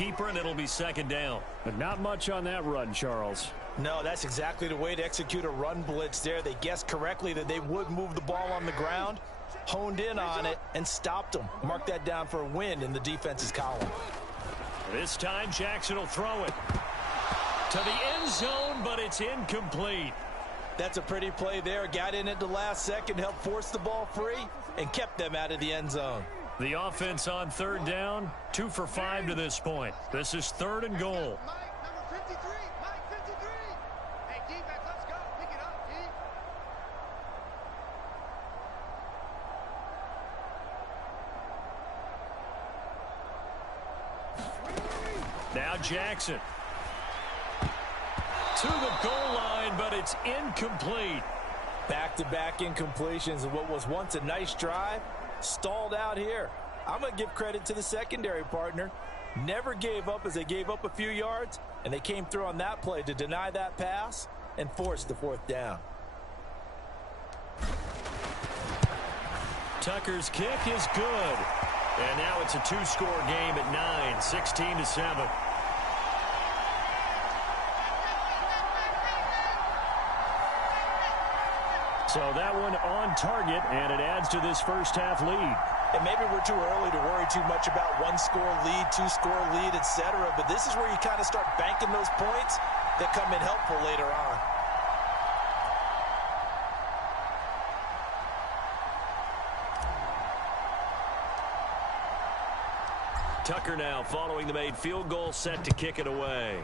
keeper, and it'll be second down. But not much on that run, Charles. No, that's exactly the way to execute a run blitz there. They guessed correctly that they would move the ball on the ground, honed in on it, and stopped them. Mark that down for a win in the defense's column. This time, Jackson will throw it to the end zone, but it's incomplete. That's a pretty play there. Got in at the last second, helped force the ball free, and kept them out of the end zone. The offense on third down, 2 for 5 to this point. This is 3rd and goal. Now Jackson to the goal line, but it's incomplete. Back-to-back incompletions of what was once a nice drive, stalled out here. I'm going to give credit to the secondary partner. Never gave up as they gave up a few yards, and they came through on that play to deny that pass and force the 4th down. Tucker's kick is good. And now it's a 2-score game at 9, 16-7. So that one on target, and it adds to this first half lead. And maybe we're too early to worry too much about 1-score lead, 2-score lead, etc. But this is where you kind of start banking those points that come in helpful later on. Tucker now following the made field goal, set to kick it away.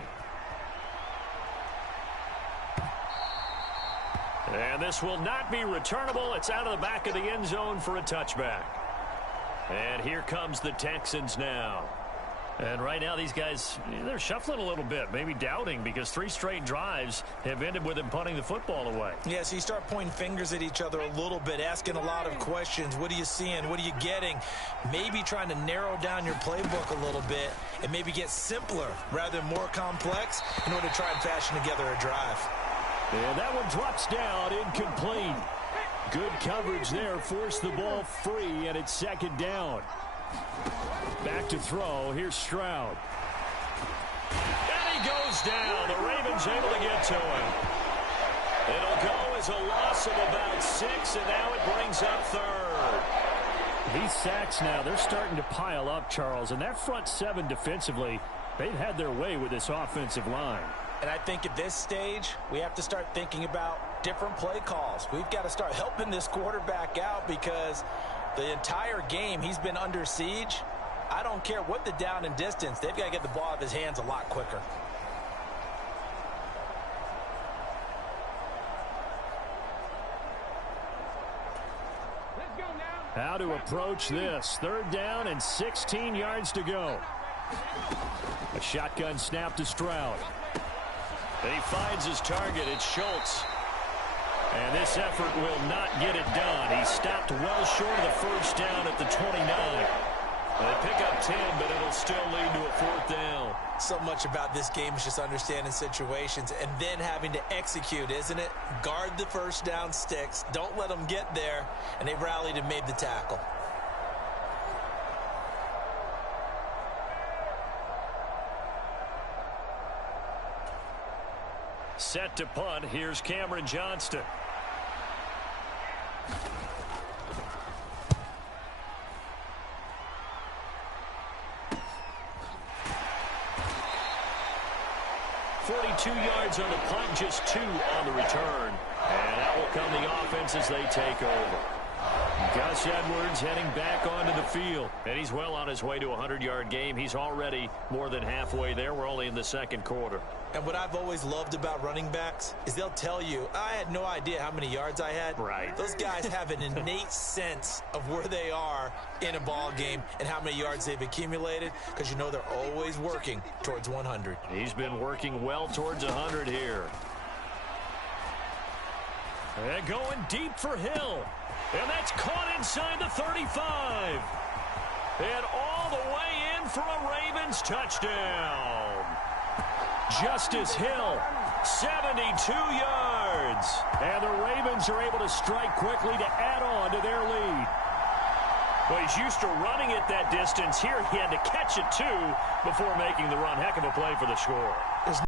And this will not be returnable. It's out of the back of the end zone for a touchback. And here comes the Texans now. And right now these guys, they're shuffling a little bit, maybe doubting, because 3 straight drives have ended with them punting the football away. Yeah, so you start pointing fingers at each other a little bit, asking a lot of questions. What are you seeing? What are you getting? Maybe trying to narrow down your playbook a little bit and maybe get simpler rather than more complex in order to try and fashion together a drive. And that one drops down, incomplete. Good coverage there, forced the ball free, and it's second down. Back to throw, here's Stroud. And he goes down. The Ravens able to get to him. It'll go as a loss of about 6, and now it brings up 3rd. These sacks now, they're starting to pile up, Charles, and that front 7 defensively, they've had their way with this offensive line. And I think at this stage, we have to start thinking about different play calls. We've got to start helping this quarterback out because the entire game he's been under siege. I don't care what the down and distance. They've got to get the ball out of his hands a lot quicker. How to approach this. 3rd down and 16 yards to go. A shotgun snap to Stroud. He finds his target. It's Schultz. And this effort will not get it done. He stopped well short of the 1st down at the 29. They pick up 10, but it'll still lead to a 4th down. So much about this game is just understanding situations and then having to execute, isn't it? Guard the 1st down sticks. Don't let them get there. And they rallied and made the tackle. Set to punt. Here's Cameron Johnston. Yards on the punt, just 2 on the return. And that will come the offense as they take over. Gus Edwards heading back onto the field. And he's well on his way to a 100-yard game. He's already more than halfway there. We're only in the 2nd quarter. And what I've always loved about running backs is they'll tell you, I had no idea how many yards I had. Right. Those guys have an innate sense of where they are in a ball game and how many yards they've accumulated because you know they're always working towards 100. He's been working well towards 100 here. And going deep for Hill. And that's caught inside the 35. And all the way in for a Ravens touchdown. Justice Hill, 72 yards. And the Ravens are able to strike quickly to add on to their lead. Well, he's used to running it that distance. Here he had to catch it, too, before making the run. Heck of a play for the score.